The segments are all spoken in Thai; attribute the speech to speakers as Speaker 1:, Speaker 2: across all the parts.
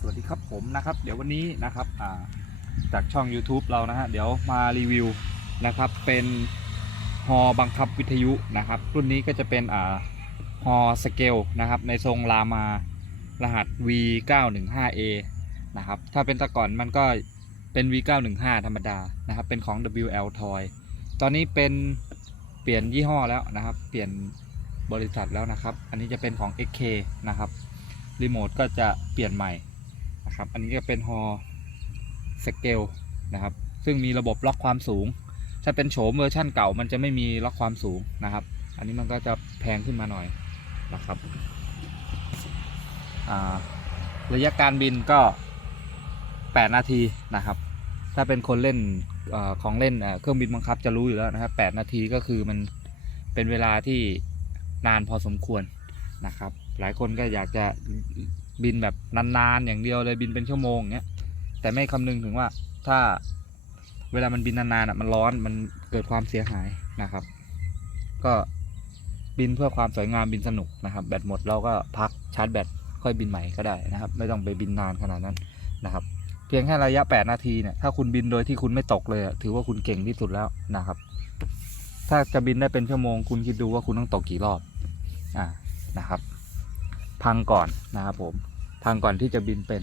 Speaker 1: สวัสดีครับผมนะครับ เดี๋ยววันนี้นะครับาจากช่อง YouTube เรานะฮะเดี๋ยวมารีวิวนะครับเป็นฮอบังคับวิทยุนะครับ รุ่นนี้ก็จะเป็นอ่าฮอสเกลนะครับ ในทรงลามารหัส V915A นะครับ ถ้าเป็นตะก่อนมันก็เป็น V915 ธรรมดานะครับ เป็นของ WL Toy ตอนนี้เป็นเปลี่ยนยี่ห้อแล้วนะครับ เปลี่ยนบริษัทแล้วนะครับ อันนี้จะเป็นของ XK นะครับรีโมทก็จะเปลี่ยนใหม่ นะครับ อันนี้ก็เป็นฮอสเกลนะครับ ซึ่งมีระบบล็อกความสูง ถ้าเป็นโฉมเวอร์ชั่นเก่า มันจะไม่มีล็อกความสูงนะครับ อันนี้มันก็จะแพงขึ้นมาหน่อยนะครับระยะการบินก็ 8 นาทีนะครับ ถ้าเป็นคนเล่นอของเล่นเครื่องบินบังคับจะรู้อยู่แล้วนะครับ 8 นาทีก็คือมันเป็นเวลาที่นานพอสมควรนะครับ หลายคนก็อยากจะ บินแบบนานๆอย่างเดียวเลยบินเป็นชั่วโมงอย่างเงี้ยแต่ไม่คำนึงถึงว่าถ้าเวลามันบินนานๆอะมันร้อนมันเกิดความเสียหายนะครับ ก็บินเพื่อความสวยงามบินสนุกนะครับ แบตหมดเราก็พักชาร์จแบตค่อยบินใหม่ก็ได้นะครับ ไม่ต้องไปบินนานขนาดนั้นนะครับ เพียงแค่ระยะ 8 นาทีเนี่ยถ้าคุณบินโดยที่คุณไม่ตกเลยถือว่าคุณเก่งที่สุดแล้วนะครับ ถ้าจะบินได้เป็นชั่วโมง คุณคิดดูว่าคุณต้องตกกี่รอบอ่านะครับ พังก่อนนะครับผม พังก่อนที่จะบินเป็น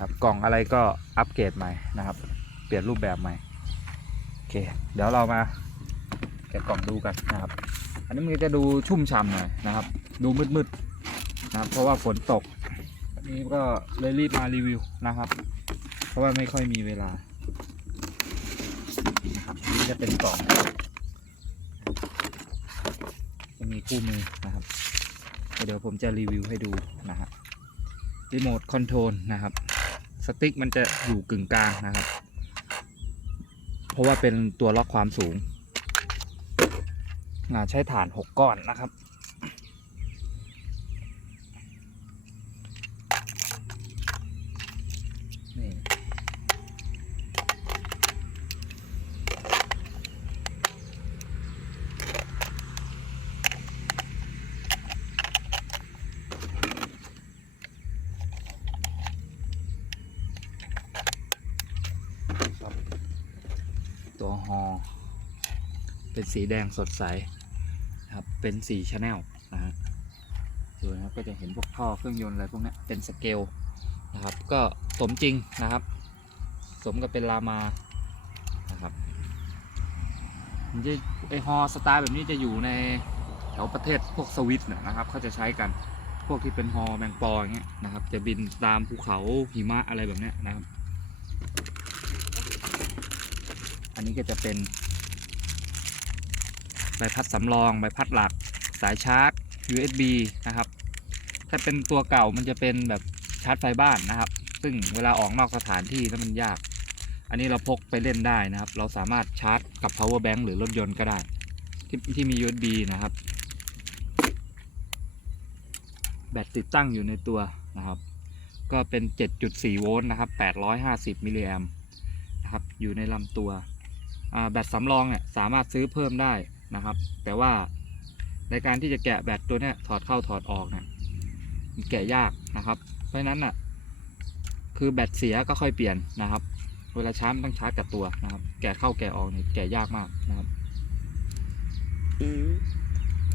Speaker 1: ครับกล่องอะไรก็อัปเกรดใหม่นะครับ เปลี่ยนรูปแบบใหม่โอเค เดี๋ยวเรามาแกะกล่องดูกันนะครับ อันนี้มันจะดูชุ่มฉ่ำหน่อยนะครับ ดูมืดๆนะครับ เพราะว่าฝนตกอันนี้ก็เลยรีบมารีวิวนะครับ เพราะว่าไม่ค่อยมีเวลานะครับนนี้จะเป็นกล่องจะมีคู่มือนะครับเดี๋ยวผมจะรีวิวให้ดูนะครับ รีโมทคอนโทรลนะครับ สติ๊กมันจะอยู่กึ่งกลางนะครับ เพราะว่าเป็นตัวล็อกความสูงใช้ฐาน 6 ก้อนนะครับ นี่ ครับ ตัวฮอเป็นสีแดงสดใสนะครับเป็นสีชาแนลนะฮะดูนะครับก็จะเห็นพวกท่อเครื่องยนต์อะไรพวกนี้เป็นสเกลนะครับก็สมจริงนะครับ สมกับเป็นรามานะครับมันจะไอฮอสไตล์แบบนี้จะอยู่ในแถวประเทศพวกสวิตนะนะครับเขาจะใช้กันพวกที่เป็นฮอแมงปออย่างเงี้ยนะครับ จะบินตามภูเขาหิมะอะไรแบบนี้นะครับ อันนี้ก็จะเป็น ใบพัดสำรอง ใบพัดหลัก สายชาร์จ USB นะครับ ถ้าเป็นตัวเก่ามันจะเป็นแบบชาร์จไฟบ้านนะครับ ซึ่งเวลาออกนอกสถานที่แล้วมันยาก อันนี้เราพกไปเล่นได้นะครับ เราสามารถชาร์จกับ power bank หรือรถยนต์ก็ได้ ที่ที่มี USB นะครับ แบตติดตั้งอยู่ในตัวนะครับ ก็เป็น 7.4 โวลต์นะครับ 850 มิลลิแอมนะครับ อยู่ในลำตัว แบตสำรองเนี่ยสามารถซื้อเพิ่มได้นะครับ แต่ว่าในการที่จะแกะแบตตัวเนี้ยถอดเข้าถอดออกเนี่ยแกะยากนะครับ เพราะฉะนั้นน่ะคือแบตเสียก็ค่อยเปลี่ยนนะครับ เวลาชาร์จต้องชาร์จกับตัวนะครับ แกะเข้าแกะออกเนี่ยแกะยากมากนะครับ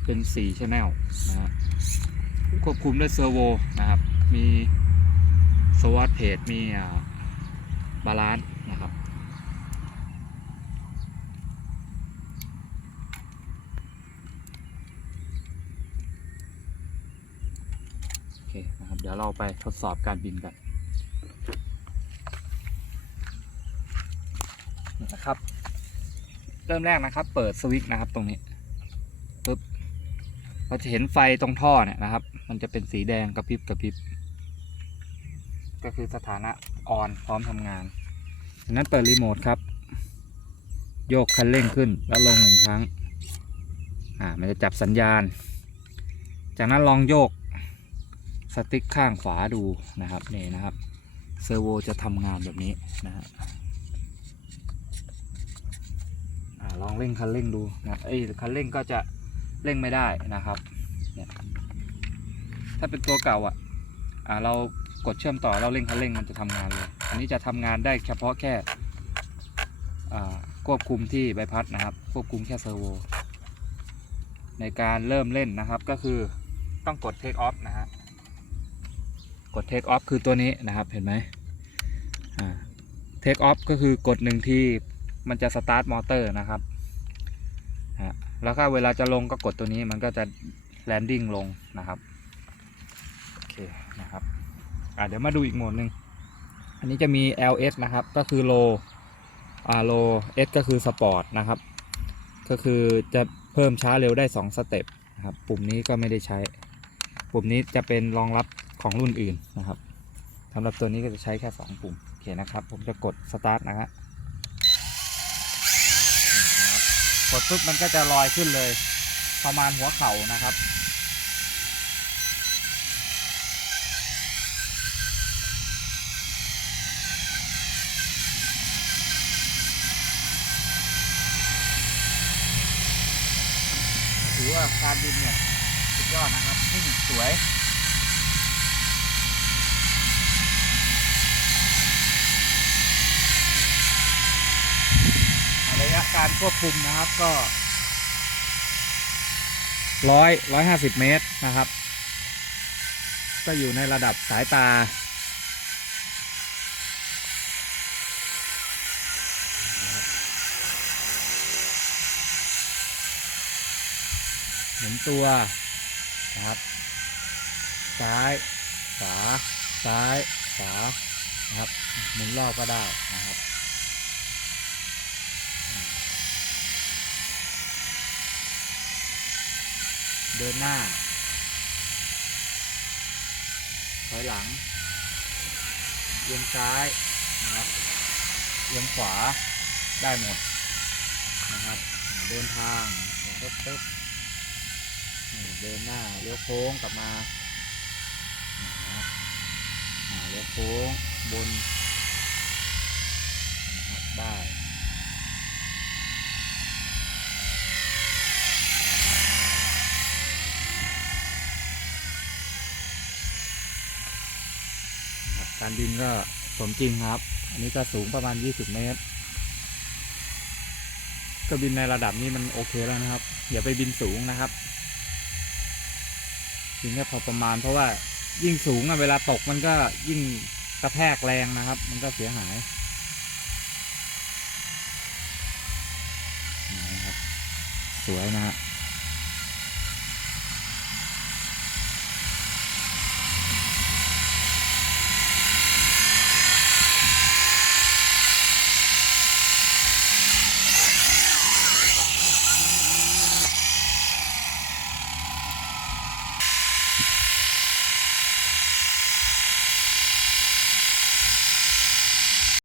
Speaker 1: เป็นสีชแนลนะฮะควบคุมด้วยเซอร์โวนะครับ มีสวอตเพจมีบาลานซ์นะครับ โอ เดี๋ยวเราไปทดสอบการบินกันนะครับ เริ่มแรกนะครับ เปิดสวิตช์นะครับตรงนี้ปุ๊บเราจะเห็นไฟตรงท่อเนี่ยนะครับ มันจะเป็นสีแดงกระพริบกระพริบ ก็คือสถานะออนพร้อมทำงานจากนั้นเปิดรีโมทครับ โยกคันเร่งขึ้นแล้วลงหนึ่งครั้ง อ่า มันจะจับสัญญาณ จากนั้นลองโยก สติ๊กข้างขวาดูนะครับนี่นะครับเซอร์โวจะทำงานแบบนี้นะฮะลองเร่งคันเร่งดูนะเอ้คันเร่งก็จะเร่งไม่ได้นะครับเนี่ยถ้าเป็นตัวเก่าอะอ่าเรากดเชื่อมต่อเราเร่งคันเร่งมันจะทำงานเลย อันนี้จะทำงานได้เฉพาะแค่อ่าควบคุมที่ใบพัดนะครับ ควบคุมแค่เซอร์โวในการเริ่มเล่นนะครับก็คือต้องกด take off นะฮะ กด take off คือตัวนี้นะครับเห็นไหมอ่า take off ก็คือกดหนึ่งทีมันจะ start มอเตอร์นะครับฮะแล้วก็เวลาจะลงก็กดตัวนี้มันก็จะ landing ลงนะครับโอเคนะครับอ่าเดี๋ยวมาดูอีกโหมดหนึ่งอันนี้จะมี LS นะครับ ก็คือ low อ่า low S ก็คือ sport นะครับ ก็คือจะเพิ่มช้าเร็วได้ 2 สเต็ปนะครับ ปุ่มนี้ก็ไม่ได้ใช้ ปุ่มนี้จะเป็นรองรับ ของรุ่นอื่นนะครับสำหรับตัวนี้ก็จะใช้แค่ 2 ปุ่มโอเคนะครับ ผมจะกด start นะฮะนี่นะครับกดปุ๊บมันก็จะลอยขึ้นเลย ประมาณหัวเข่านะครับถือว่าการบินเนี่ยสุดยอดนะครับนิ่งสวย ระยะ การควบคุมนะครับก็ร้อยร้อยห้าสิบเมตรนะครับ ก็อยู่ในระดับสายตา หมุนตัวนะครับ ซ้ายขวาซ้ายขวานะครับ หมุนรอบก็ได้นะครับ เดินหน้า ถอยหลังเอียงซ้ายนะครับเอียงขวาได้หมดนะครับ เดินทางปึ๊บปึ๊บเดินหน้าเลี้ยวโค้งกลับมาเลี้ยวโค้งบนนะครับได้ การบินก็สมจริงครับ อันนี้ก็สูงประมาณ 20 เมตร ก็บินในระดับนี้มันโอเคแล้วนะครับ อย่าไปบินสูงนะครับบินแค่พอประมาณเพราะว่ายิ่งสูงอะเวลาตกมันก็ยิ่งกระแทกแรงนะครับ มันก็เสียหายนะครับ สวยนะฮะ